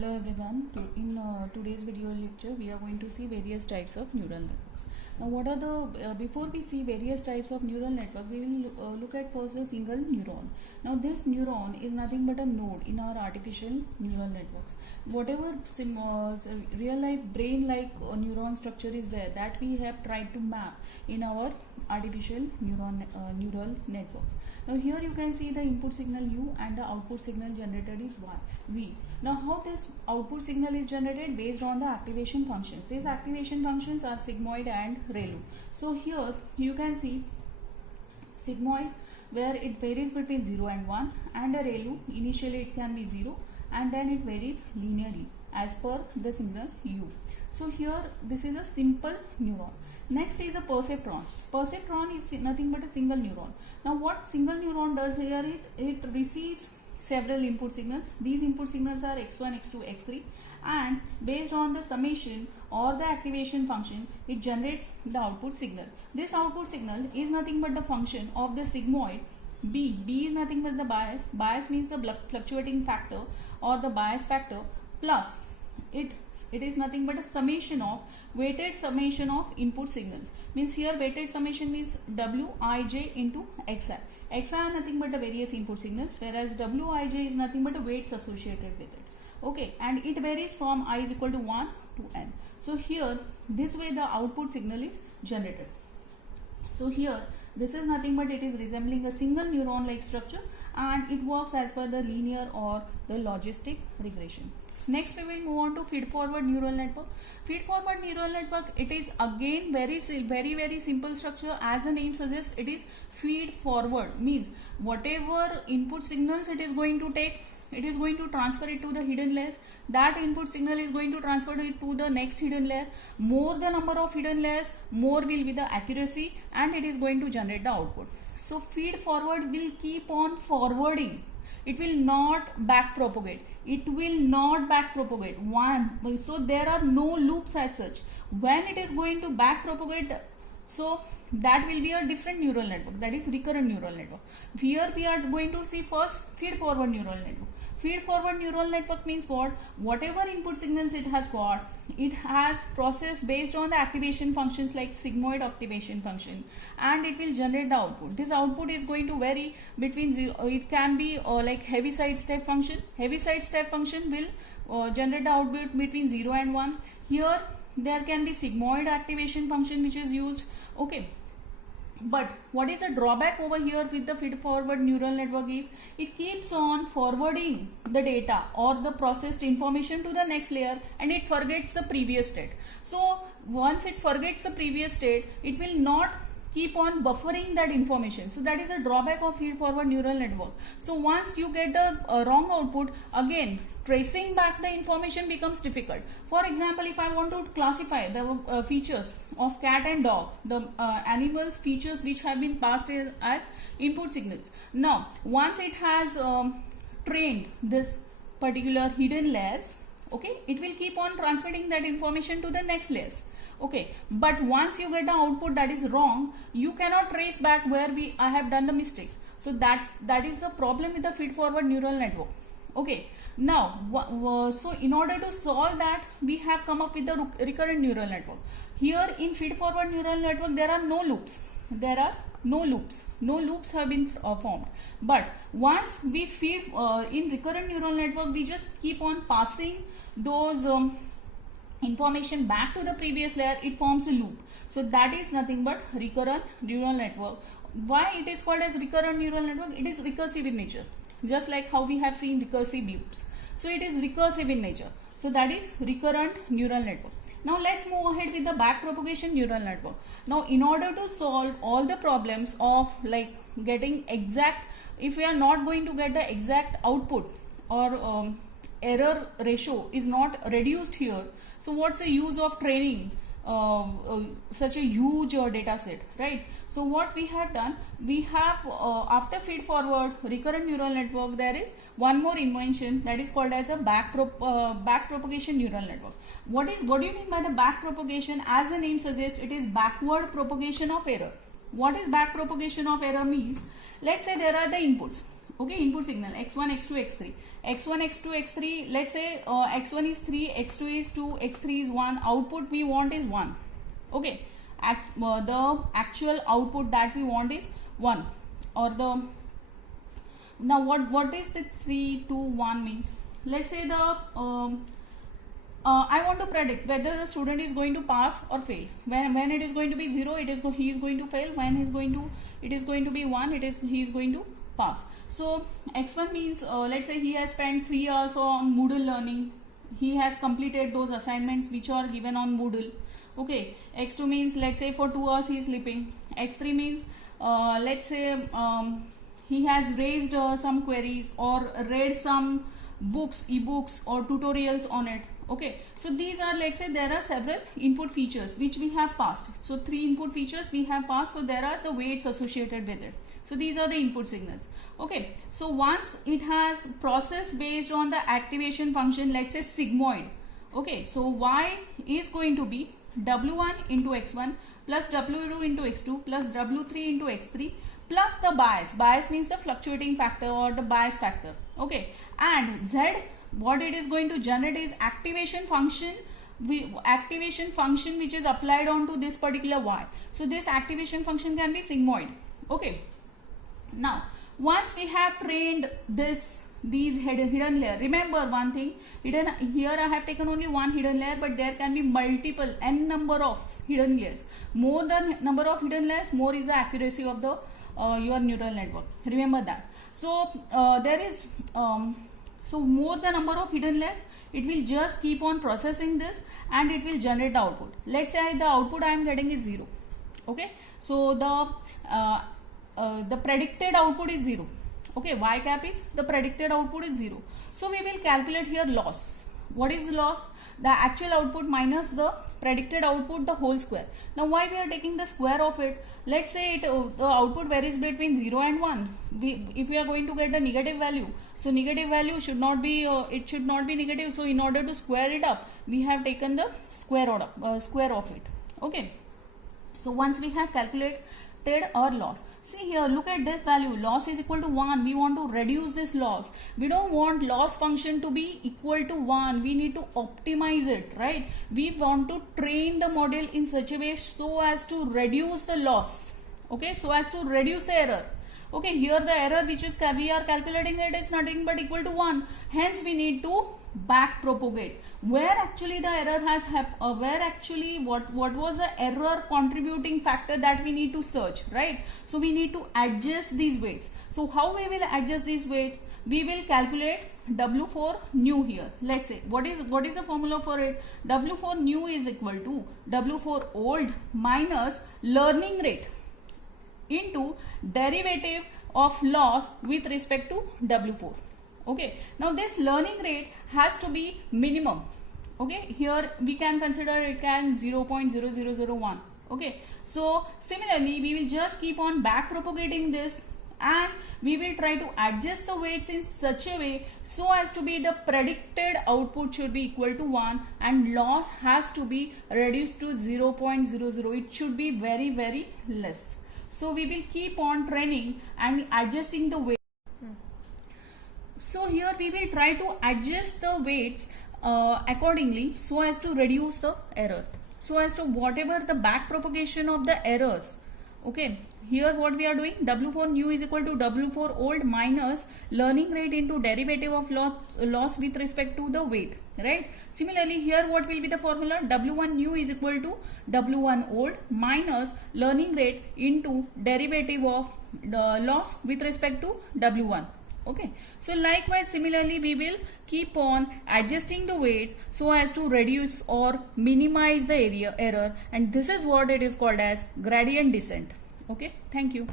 Hello everyone. In today's video lecture, we are going to see various types of neural networks. Now, what are the before we see various types of neural network, we will look at first a single neuron. Now, this neuron is nothing but a node in our artificial neural networks. Whatever real life brain like neuron structure is there, that we have tried to map in our artificial neural networks. Now, here you can see the input signal U and the output signal generated is V. Now, how this output signal is generated? Based on the activation functions. These activation functions are sigmoid and ReLU. So, here you can see sigmoid where it varies between 0 and 1, and a ReLU initially it can be 0 and then it varies linearly as per the signal U. So, here this is a simple neuron. Next is a perceptron. Perceptron is nothing but a single neuron. Now, what single neuron does here? It receives several input signals. These input signals are x1, x2, x3, and based on the summation or the activation function, it generates the output signal. This output signal is nothing but the function of the sigmoid B. B is nothing but the bias. Bias means the fluctuating factor or the bias factor, plus it is nothing but a summation of weighted summation of input signals. Means here weighted summation means Wij into Xi. Xi are nothing but the various input signals, whereas Wij is nothing but the weights associated with it. Okay, and it varies from I is equal to 1 to n. So here this way the output signal is generated. So here this is nothing but it is resembling a single neuron like structure, and it works as per the linear or the logistic regression. Next we will move on to feed forward neural network. Feed forward neural network, it is again very simple structure. As the name suggests, it is feed forward, means whatever input signals it is going to take, it is going to transfer it to the hidden layers. That input signal is going to transfer it to the next hidden layer. More the number of hidden layers, more will be the accuracy, and it is going to generate the output. So feed forward will keep on forwarding. It will not back propagate. It will not back propagate. So there are no loops as such. When it is going to back propagate, so that will be a different neural network, that is recurrent neural network. Here we are going to see first feed forward neural network. Feed forward neural network means what? Whatever input signals it has got, it has processed based on the activation functions like sigmoid activation function, and it will generate the output. This output is going to vary between 0, it can be like Heaviside step function. Heaviside step function will generate the output between 0 and 1. Here there can be sigmoid activation function which is used. Okay. But what is a drawback over here with the feed forward neural network is it keeps on forwarding the data or the processed information to the next layer, and it forgets the previous state. So once it forgets the previous state, it will not keep on buffering that information. So that is a drawback of feed forward neural network. So once you get the wrong output, again tracing back the information becomes difficult. For example, if I want to classify the features of cat and dog, the animals features which have been passed as input signals. Now once it has trained this particular hidden layers, okay, it will keep on transmitting that information to the next layers. Okay, but once you get the output that is wrong, you cannot trace back where I have done the mistake. So that is the problem with the feed forward neural network. Okay, now so in order to solve that, we have come up with the recurrent neural network. Here in feed forward neural network, there are no loops. There are no loops. No loops have been formed. But once we feed in recurrent neural network, we just keep on passing those information back to the previous layer. It forms a loop. So that is nothing but recurrent neural network. Why it is called as recurrent neural network? It is recursive in nature, just like how we have seen recursive loops. So it is recursive in nature. So that is recurrent neural network. Now let's move ahead with the back propagation neural network. Now in order to solve all the problems of like getting exact, if we are not going to get the exact output or error ratio is not reduced here, so what's the use of training such a huge data set, right? So what we have done, we have after feed forward recurrent neural network, there is one more invention that is called as a back propagation neural network. What do you mean by the back propagation? As the name suggests, it is backward propagation of error. What is back propagation of error means? Let's say there are the inputs. Okay, input signal x1, x2, x3. x1, x2, x3. Let's say x1 is 3, x2 is 2, x3 is 1. Output we want is 1. Okay, the actual output that we want is 1. Or the now what is the 3, 2, 1 means? Let's say the I want to predict whether the student is going to pass or fail. When it is going to be 0, he is going to fail. When it is going to be 1, he is going to pass. So x1 means let's say he has spent 3 hours on Moodle learning. He has completed those assignments which are given on Moodle. Okay, x2 means let's say for 2 hours he is sleeping. x3 means let's say he has raised some queries or read some books, ebooks or tutorials on it. Okay, so these are, let's say there are several input features which we have passed. So 3 input features we have passed, so there are the weights associated with it. So these are the input signals. Okay, so once it has processed based on the activation function, let's say sigmoid. Okay, so y is going to be w1 into x1 plus w2 into x2 plus w3 into x3 plus the bias. Bias means the fluctuating factor or the bias factor. Okay, and z, what it is going to generate is activation function which is applied onto this particular y. So this activation function can be sigmoid. Okay, now once we have trained these hidden layer, remember one thing, here I have taken only one hidden layer, but there can be multiple n number of hidden layers. More the number of hidden layers, more is the accuracy of the your neural network. Remember that. So there is so more the number of hidden layers, it will just keep on processing this and it will generate the output. Let's say the output I am getting is 0. Okay, so the predicted output is 0. Okay, y cap is the predicted output is 0. So we will calculate here loss. What is the loss? The actual output minus the predicted output, the whole square. Now why we are taking the square of it? Let's say the output varies between 0 and 1. If we are going to get the negative value, so negative value should not be it should not be negative. So in order to square it up, we have taken the square of it. Okay, so once we have calculated our loss, see here, look at this value, loss is equal to 1. We want to reduce this loss. We don't want loss function to be equal to 1. We need to optimize it, right? We want to train the model in such a way so as to reduce the loss. Okay, so as to reduce the error. Okay, here the error which is we are calculating it is nothing but equal to 1. Hence we need to back propagate where actually the error has happened, where actually what was the error contributing factor that we need to search, right? So we need to adjust these weights. So how we will adjust these weights? We will calculate W4 new here. Let's say what is the formula for it? W4 new is equal to W4 old minus learning rate into derivative of loss with respect to W4. Okay, now this learning rate has to be minimum. Okay, here we can consider it can 0.0001. Okay, so similarly we will just keep on back propagating this and we will try to adjust the weights in such a way so as to be the predicted output should be equal to 1 and loss has to be reduced to 0.00. It should be very, very less. So we will keep on training and adjusting the weight. So here we will try to adjust the weights accordingly so as to reduce the error. So as to whatever the back propagation of the errors. Okay, here what we are doing, W4 new is equal to W4 old minus learning rate into derivative of loss with respect to the weight, right? Similarly here what will be the formula? W1 new is equal to W1 old minus learning rate into derivative of loss with respect to W1. Okay, so likewise similarly we will keep on adjusting the weights so as to reduce or minimize the error, and this is what it is called as gradient descent. Okay, thank you.